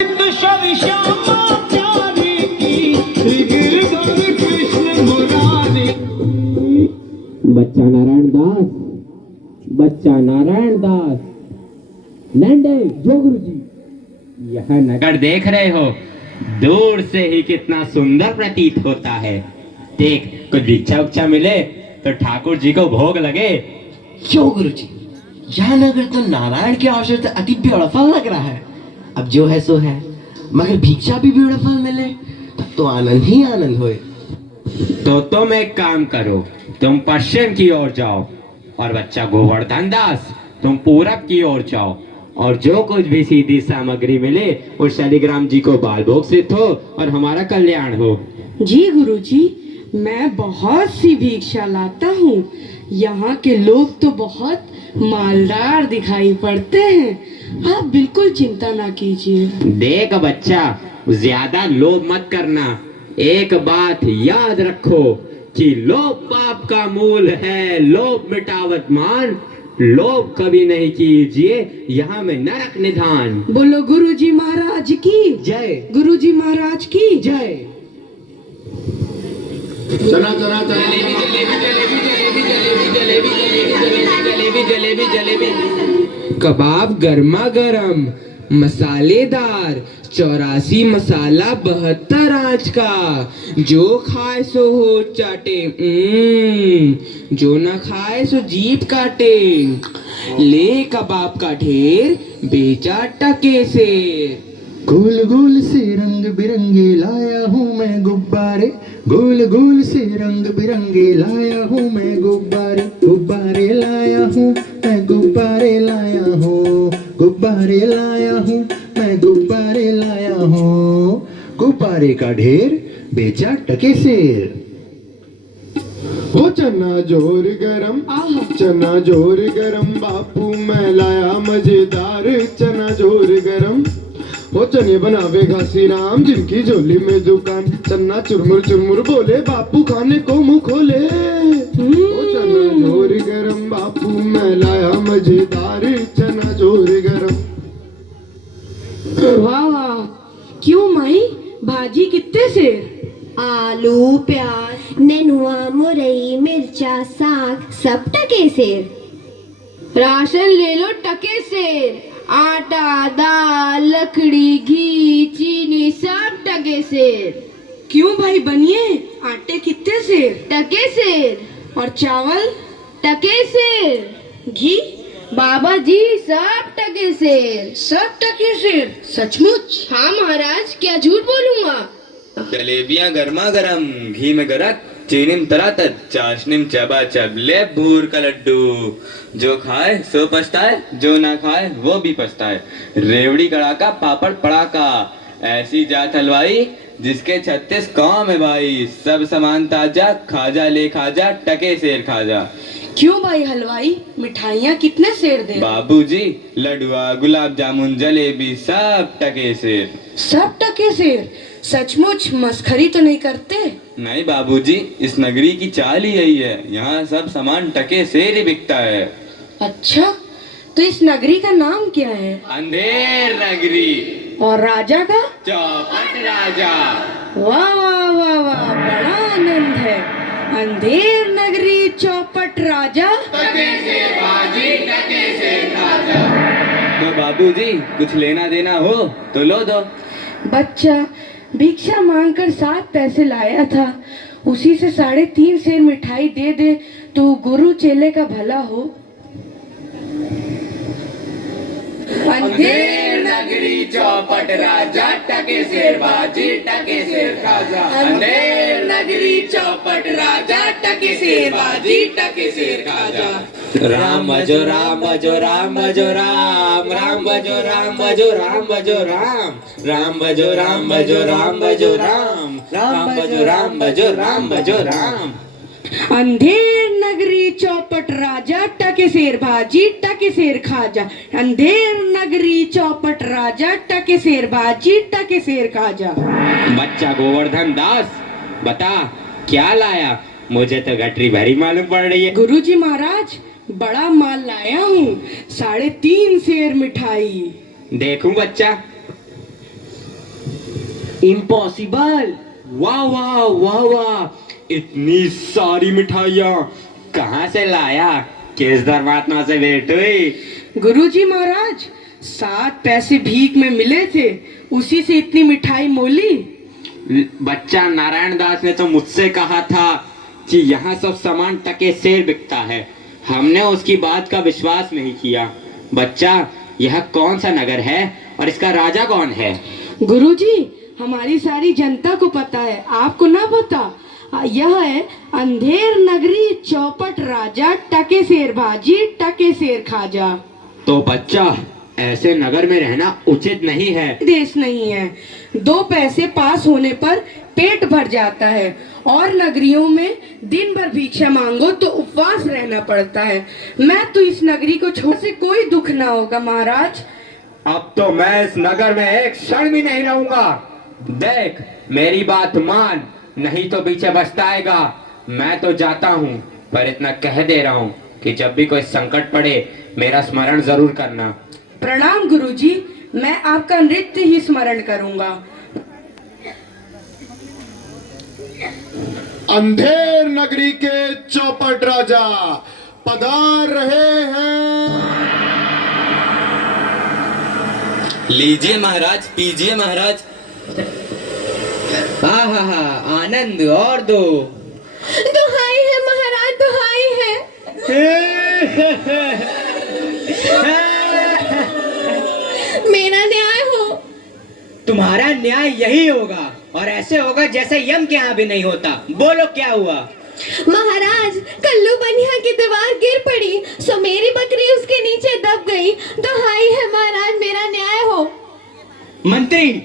बच्चा नारायण दास, बच्चा नारायण दास, लैंडे जो गुरुजी। यह नगर देख रहे हो, दूर से ही कितना सुंदर प्रतीत होता है। देख, कुछ भिक्षा उच्चा मिले तो ठाकुर जी को भोग लगे। क्यों गुरुजी, यह नगर तो नारायण के आश्रय से अति ब्यूटीफुल लग रहा है। अब जो है सो है, मगर भिक्षा भी ब्यूटीफुल मिले तब तो आनंद ही आनंद होए। तो तुम एक काम करो, तुम पश्चिम की ओर जाओ और बच्चा गोवर्धन दास तुम पूरब की ओर जाओ, और जो कुछ भी सीधी सामग्री मिले उस शालिग्राम जी को बाल भोग सिद्ध हो और हमारा कल्याण हो। जी गुरुजी, मैं बहुत सी भिक्षा लाता हूँ। यहाँ के लोग तो बहुत मालदार दिखाई पड़ते हैं। आप बिल्कुल चिंता ना कीजिए। देख बच्चा, ज्यादा लोभ मत करना। एक बात याद रखो कि लोभ पाप का मूल है। लोभ मिटावत मान, लोभ कभी नहीं कीजिए, यहाँ में नरक निधान। बोलो गुरुजी महाराज की जय। गुरुजी महाराज की जय। चना चना चना जलेबी जलेबी जलेबी जलेबी जलेबी जलेबी जलेबी जलेबी कबाब गर्मा गर्म मसालेदार 84 मसाला 72 आंच का। जो खाए सो हो चाटे, जो ना खाए सो जीभ काटे। ले कबाब का ढेर, बेचा टके से। गोल गोल से रंग बिरंगे लाया हूँ मैं गुब्बारे, गोल गोल से रंग बिरंगे लाया हूँ मैं गुब्बारे, गुब्बारे लाया हूँ मैं गुब्बारे लाया हूँ, गुब्बारे लाया हूँ मैं गुब्बारे लाया हूँ। गुब्बारे का ढेर, बेचा टके सेर। वो चना जोर गरम, चना जोर गरम, बापू मैं लाया मजेदार चना जोर गरम। वो चने बनावे घासी राम, जिनकी झोली में दुकान, चन्ना चुरमुर चुरमुर बोले, बापू खाने को मुंह खोले। वो चना जोर गरम, बापू मैं लाया मजेदार चना जोर गरम। वाह वाह, क्यों माई, भाजी कितने से? आलू, प्याज, नेनुआ, मुरई, मिर्चा, साग सब टके सेर। राशन ले लो टके से। आटा, दाल, लकड़ी, घी, चीनी सब टके से। क्यों भाई बनिए, आटे कितने से? टके से। और चावल? टके से। घी? बाबा जी सब टके से। सब टके से? सचमुच? हाँ महाराज, क्या झूठ बोलूंगा। जलेबियां गर्मा गर्म, घी में गरक, चीनी में तरातत, चाशनी में चबाचब, ले भूर का लड्डू। जो खाए सो पछताए, जो ना खाए वो भी पछताए। रेवड़ी कड़ाका, पापड़ पड़ाका, ऐसी जात हलवाई जिसके 36 काम है भाई। सब सामान ताजा, खाजा ले खाजा, टके सेर खाजा। क्यों भाई हलवाई, मिठाइयाँ कितने सेर दे? बाबूजी, लडुआ, गुलाब जामुन, जलेबी सब टके सेर। सब टके सेर? सचमुच मस्खरी तो नहीं करते? नहीं बाबूजी, इस नगरी की चाल ही यही है, यहाँ सब सामान टके सेर ही बिकता है। अच्छा, तो इस नगरी का नाम क्या है? अंधेर नगरी। और राजा का? चौपट राजा। वाह वाह वाह वाह, बड़ा आनंद है। अंधेर नगरी, चौपट राजा। टके से बाजी, टके से खाजा। तो बाबूजी, कुछ लेना देना हो तो लो दो। बच्चा भिक्षा मांगकर 7 पैसे लाया था, उसी से 3.5 सेर मिठाई दे दे तो गुरु चेले का भला हो। अंधेर नगरी, चौपट राजा, टके सेर बाजी, टके सेर खाजा। अंधेर नगरी, चौपट राजा, टके सेर बाजी, टके सेर खाजा। राम भजो राम भजो राम भजो राम, राम भजो राम भजो राम भजो राम, राम भजो राम भजो राम भजो राम, राम भजो राम भजो राम भजो राम। अंधेर नगरी, चौपट राजा, टके सेर भाजी, टके सेर खाजा। अंधेर नगरी, चौपट राजा, टके सेर भाजी, टके सेर खाजा। बच्चा गोवर्धन दास, बता क्या लाया? मुझे तो गठरी भरी मालूम पड़ रही है। गुरुजी महाराज, बड़ा माल लाया हूँ, 3.5 सेर मिठाई। देखूं बच्चा। इम्पॉसिबल। वाह वाह वाह वाह, इतनी सारी मिठाइयाँ कहाँ से लाया? किस धर्मात्मा से भेंट हुई? गुरुजी महाराज, 7 पैसे भीख में मिले थे, उसी से इतनी मिठाई मोली। बच्चा, नारायण दास ने तो मुझसे कहा था कि यहाँ सब सामान टके सेर बिकता है। हमने उसकी बात का विश्वास नहीं किया। बच्चा, यह कौन सा नगर है और इसका राजा कौन है? गुरुजी, हमारी सारी जनता को पता है, आपको ना पता? यह है अंधेर नगरी, चौपट राजा, टके सेर भाजी, टके सेर खाजा। तो बच्चा, ऐसे नगर में रहना उचित नहीं है। देश नहीं है। 2 पैसे पास होने पर पेट भर जाता है, और नगरियों में दिन भर भिक्षा मांगो तो उपवास रहना पड़ता है। मैं तो इस नगरी को छोड़ से कोई दुख ना होगा महाराज। अब तो मैं इस नगर में एक क्षण भी नहीं रहूंगा। देख, मेरी बात मान, नहीं तो पीछे पछताएगा। मैं तो जाता हूँ, पर इतना कह दे रहा हूँ कि जब भी कोई संकट पड़े मेरा स्मरण जरूर करना। प्रणाम गुरुजी, मैं आपका नृत्य ही स्मरण करूंगा। अंधेर नगरी के चौपट राजा पधार रहे हैं। लीजिए महाराज, पीजिए महाराज। हाँ हाँ हाँ, आनंद और दो। दुहाई है महाराज, दुहाई है। मेरा न्याय हो। तुम्हारा न्याय यही होगा, और ऐसे होगा जैसे यम के यहाँ भी नहीं होता। बोलो क्या हुआ? महाराज, कल्लू बनिया की दीवार गिर पड़ी, सो मेरी बकरी उसके नीचे दब गई। दुहाई है महाराज, मेरा न्याय हो। मंत्री,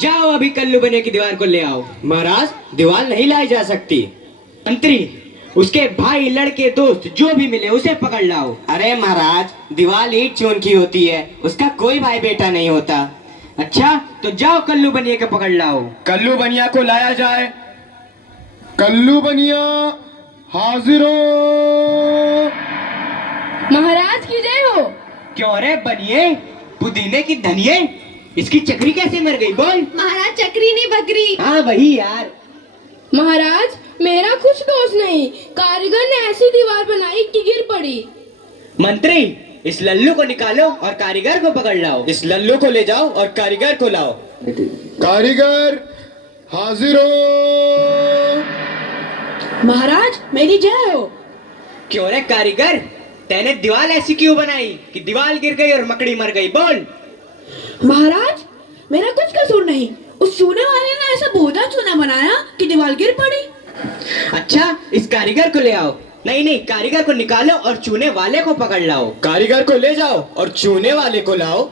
जाओ अभी कल्लू बनिया की दीवार को ले आओ। महाराज, दीवार नहीं लाई जा सकती। मंत्री, उसके भाई, लड़के, दोस्त जो भी मिले उसे पकड़ लाओ। अरे महाराज, दीवार ईंट चून की होती है, उसका कोई भाई बेटा नहीं होता। अच्छा, तो जाओ कल्लू बनिया के पकड़ लाओ। कल्लू बनिया को लाया जाए। कल्लू बनिया हाजिर हो। महाराज की जय हो। क्यों रे बनिए, पुदीने की धनिये, इसकी चक्री कैसे मर गई? बोल। महाराज, चक्री नहीं बकरी। हाँ वही यार। महाराज, मेरा कुछ दोष नहीं, कारीगर ने ऐसी दीवार बनाई कि गिर पड़ी। मंत्री, इस लल्लू को निकालो और कारीगर को पकड़ लाओ। इस लल्लू को ले जाओ और कारीगर को लाओ। कारीगर हाजिर हो। महाराज, मेरी जय हो। क्यों रे कारीगर, तैने दीवार ऐसी क्यों बनाई कि दीवार गिर गई और मकड़ी मर गई? बोल। महाराज, मेरा कुछ कसूर नहीं, उस चूने वाले ने ऐसा बोधा चूना बनाया कि दीवार गिर पड़ी। अच्छा, इस कारीगर को ले आओ। नहीं नहीं, कारीगर को निकालो और चूने वाले को पकड़ लाओ। कारीगर को ले जाओ और चूने वाले को लाओ।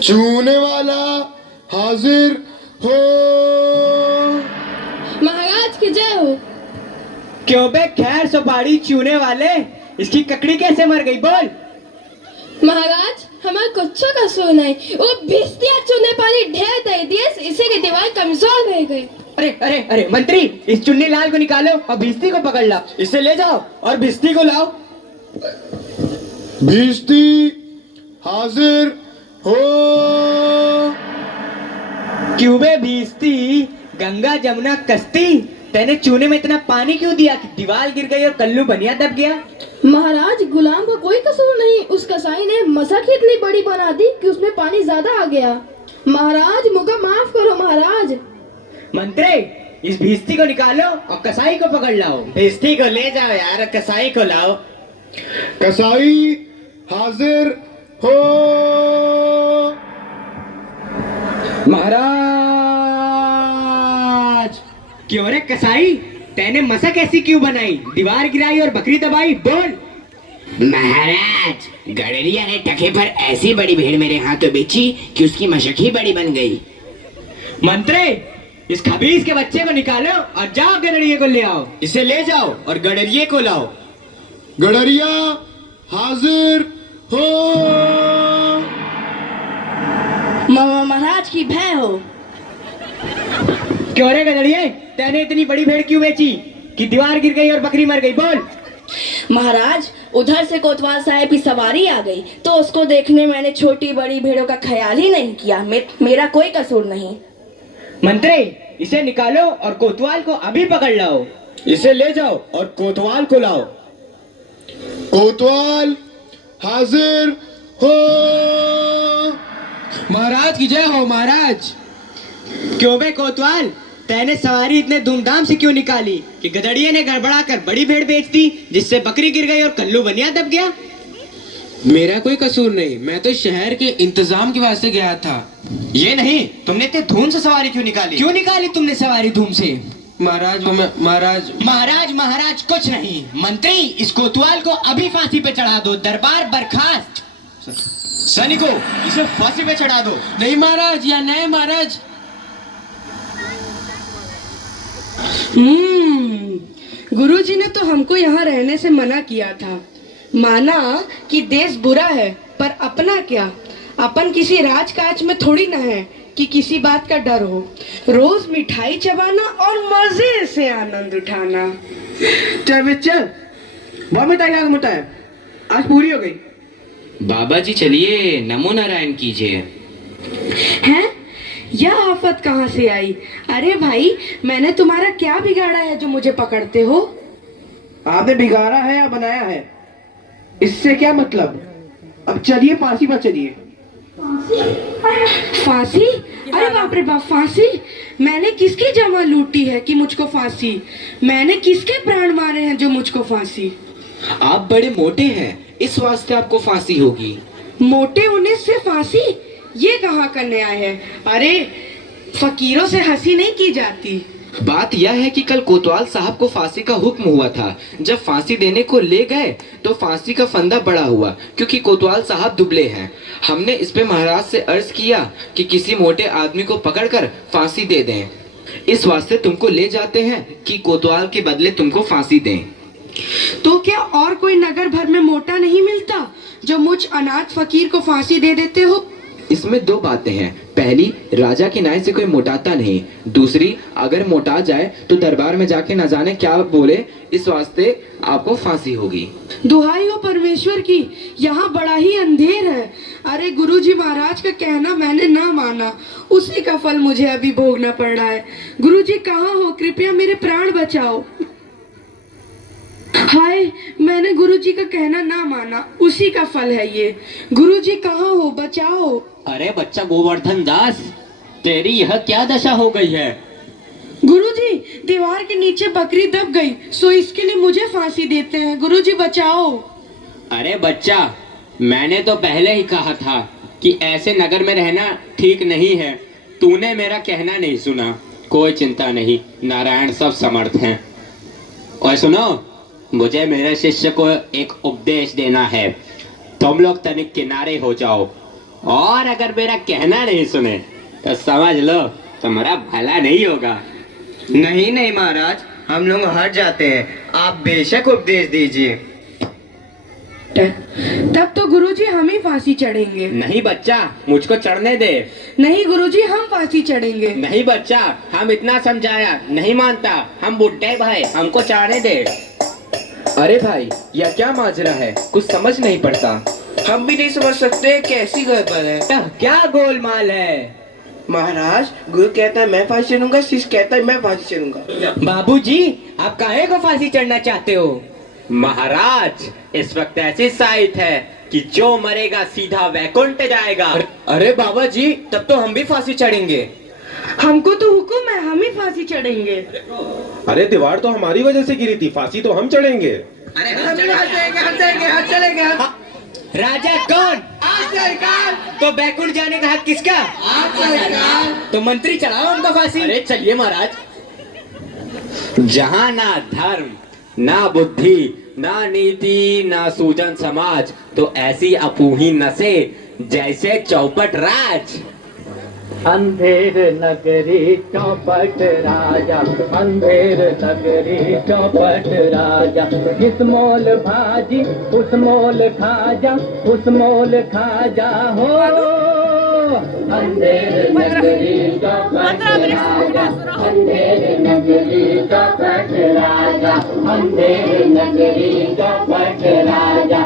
चूने वाला हाजिर हो। महाराज की जय हो। क्यों बे खैर सुपारी चूने वाले, इसकी ककड़ी कैसे मर गई? बोल। महाराज, हमारा कुछ कसूर नहीं, वो भिस्तिया चूने पानी ढेर दे दिए, इससे की दीवार कमजोर रह गई। अरे अरे अरे मंत्री, इस चुन्नी लाल को निकालो और भिस्ती को पकड़ लाओ। इसे ले जाओ और भिस्ती को लाओ। भिस्ती हाजिर हो। क्यों बे भिस्ती, गंगा जमुना कश्ती, तैने चूने में इतना पानी क्यों दिया कि दीवार गिर गई और कल्लू बनिया दब गया? महाराज, गुलाम का कोई कसूर नहीं, उस कसाई ने मसक ही इतनी बड़ी बना दी कि उसमें पानी ज्यादा आ गया। महाराज, मुझे माफ करो महाराज। मंत्री, इस भिस्ती को निकालो और कसाई को पकड़ लाओ। भिस्ती को ले जाओ यार, कसाई को लाओ। कसाई हाजिर हो। महाराज, क्यों रे कसाई, तैने मसक ऐसी क्यों बनाई, दीवार गिराई और बकरी दबाई? बोल। महाराज, गडरिया ने टके पर ऐसी बड़ी भीड़ मेरे हाथों बेची कि उसकी मशक ही बड़ी बन गई। मंत्री, इस खबीज के बच्चे को निकालो और जाओ गडरिये को ले आओ। इसे ले जाओ और गडरिये को लाओ। गडरिया हाजिर हो। महाराज की भय हो। क्यों रे गडरिये, तैने इतनी बड़ी भेड़ क्यों बेची कि दीवार गिर गई और बकरी मर गई? बोल। महाराज, उधर से कोतवाल साहब की सवारी आ गई तो उसको देखने मैंने छोटी बड़ी भेड़ों का ख्याल ही नहीं किया। मेरा कोई कसूर नहीं। मंत्री, इसे निकालो और कोतवाल को अभी पकड़ लाओ। इसे ले जाओ और कोतवाल को लाओ। कोतवाल हाजिर हो। महाराज की जय हो महाराज। क्यों बे कोतवाल, तैने सवारी इतने धूमधाम से क्यों निकाली कि गधड़िए ने गड़बड़ा कर बड़ी भेड़ बेच दी, जिससे बकरी गिर गई और कल्लू बनिया दब गया? मेरा कोई कसूर नहीं, मैं तो शहर के इंतजाम के वास्ते गया था। ये नहीं, तुमने इतने धूम से सवारी क्यों निकाली? क्यों निकाली तुमने सवारी धूम से? महाराज महाराज कुछ नहीं। मंत्री, इस कोतवाल को अभी फांसी पे चढ़ा दो। दरबार बर्खास्त। सैनिकों, इसे फांसी पे चढ़ा दो। नहीं महाराज, या नहीं महाराज। गुरुजी ने तो हमको यहाँ रहने से मना किया था। माना कि देश बुरा है, पर अपना क्या, अपन किसी राजकाज में थोड़ी ना है कि किसी बात का डर हो। रोज मिठाई चबाना और मजे से आनंद उठाना। चल बहुत मिठाई खा के मोटा है, आज पूरी हो गई। बाबा जी चलिए, नमो नारायण कीजिए। हैं? यह आफत कहाँ से आई? अरे भाई, मैंने तुम्हारा क्या बिगाड़ा है जो मुझे पकड़ते हो? आपने बिगाड़ा है या बनाया है, इससे क्या मतलब। अब चलिए फांसी पर चलिए। फांसी? अरे बाप रे बाप, फांसी? मैंने किसकी जमा लूटी है कि मुझको फांसी? मैंने किसके प्राण मारे हैं जो मुझको फांसी? आप बड़े मोटे हैं, इस वास्ते आपको फांसी होगी। मोटे होने से फांसी? ये कहाँ का न्याय है? अरे फकीरों से हंसी नहीं की जाती। बात यह है कि कल कोतवाल साहब को फांसी का हुक्म हुआ था। जब फांसी देने को ले गए तो फांसी का फंदा बड़ा हुआ, क्योंकि कोतवाल साहब दुबले हैं। हमने इस पे महाराज से अर्ज किया कि किसी मोटे आदमी को पकड़कर फांसी दे दें। इस वास्ते तुमको ले जाते हैं कि कोतवाल के बदले तुमको फांसी दें। तो क्या और कोई नगर भर में मोटा नहीं मिलता जो मुझ अनाथ फकीर को फांसी दे देते हो? इसमें दो बातें हैं। पहली, राजा के न्याय से कोई मोटाता नहीं। दूसरी, अगर मोटा जाए तो दरबार में जाके न जाने क्या बोले, इस वास्ते आपको फांसी होगी। दुहाई हो परमेश्वर की, यहाँ बड़ा ही अंधेर है। अरे गुरुजी महाराज का कहना मैंने ना माना, उसी का फल मुझे अभी भोगना पड़ रहा है। गुरुजी कहाँ हो? कृपया मेरे प्राण बचाओ। हाय, मैंने गुरुजी का कहना ना माना, उसी का फल है ये। गुरुजी कहाँ हो? बचाओ। अरे बच्चा गोवर्धन दास, तेरी यह क्या दशा हो गई है? गुरुजी, दीवार के नीचे बकरी दब गई, सो इसके लिए मुझे फांसी देते हैं। गुरुजी बचाओ। अरे बच्चा, मैंने तो पहले ही कहा था कि ऐसे नगर में रहना ठीक नहीं है। तूने मेरा कहना नहीं सुना। कोई चिंता नहीं, नारायण सब समर्थ हैं। और सुनो, मुझे मेरे शिष्य को एक उपदेश देना है। तुम लोग तनिक किनारे हो जाओ, और अगर मेरा कहना नहीं सुने तो समझ लो तुम्हारा भला नहीं होगा। नहीं महाराज, हम लोग हट जाते हैं, आप बेशक उपदेश दीजिए। तब तो गुरुजी हम ही फांसी चढ़ेंगे। नहीं बच्चा, मुझको चढ़ने दे। नहीं गुरुजी, हम फांसी चढ़ेंगे। नहीं बच्चा, हम इतना समझाया, नहीं मानता। हम बुड्ढे भाई, हमको चढ़ने दे। अरे भाई, यह क्या माजरा है? कुछ समझ नहीं पड़ता। हम भी नहीं समझ सकते कैसी गड़बड़ है। क्या गोलमाल है? महाराज, गुरु कहता है मैं फांसी चढ़ूंगा, शिष्य कहता है मैं फांसी चढ़ूंगा। बाबूजी, आप काहे को फांसी चढ़ना चाहते हो? महाराज, इस वक्त ऐसी साइट है कि जो मरेगा सीधा वैकुंठ जाएगा। अरे बाबा जी, तब तो हम भी फांसी चढ़ेंगे। हमको तो हुक्म है, हम ही फांसी चढ़ेंगे। अरे दीवार तो हमारी वजह से गिरी थी, फांसी तो हम चढ़ेंगे। अरे हम चलेंगे। राजा कौन? तो बैकुंठ जाने का हक किसका? तो मंत्री चढ़ाओ उनको फांसी। अरे चलिए महाराज। जहाँ ना धर्म, ना बुद्धि, ना नीति, ना सूजन समाज, तो ऐसी अपूही नसे जैसे चौपट राज। अंधेर नगरी चौपट राजा, अंधेर नगरी चौपट राजा। जिस मोल भाजी उस मोल खाजा, उस मोल खाजा हो। अंधेर नगरी चौपट राजा, अंधेर नगरी चौपट राजा, अंधेर नगरी चौपट राजा।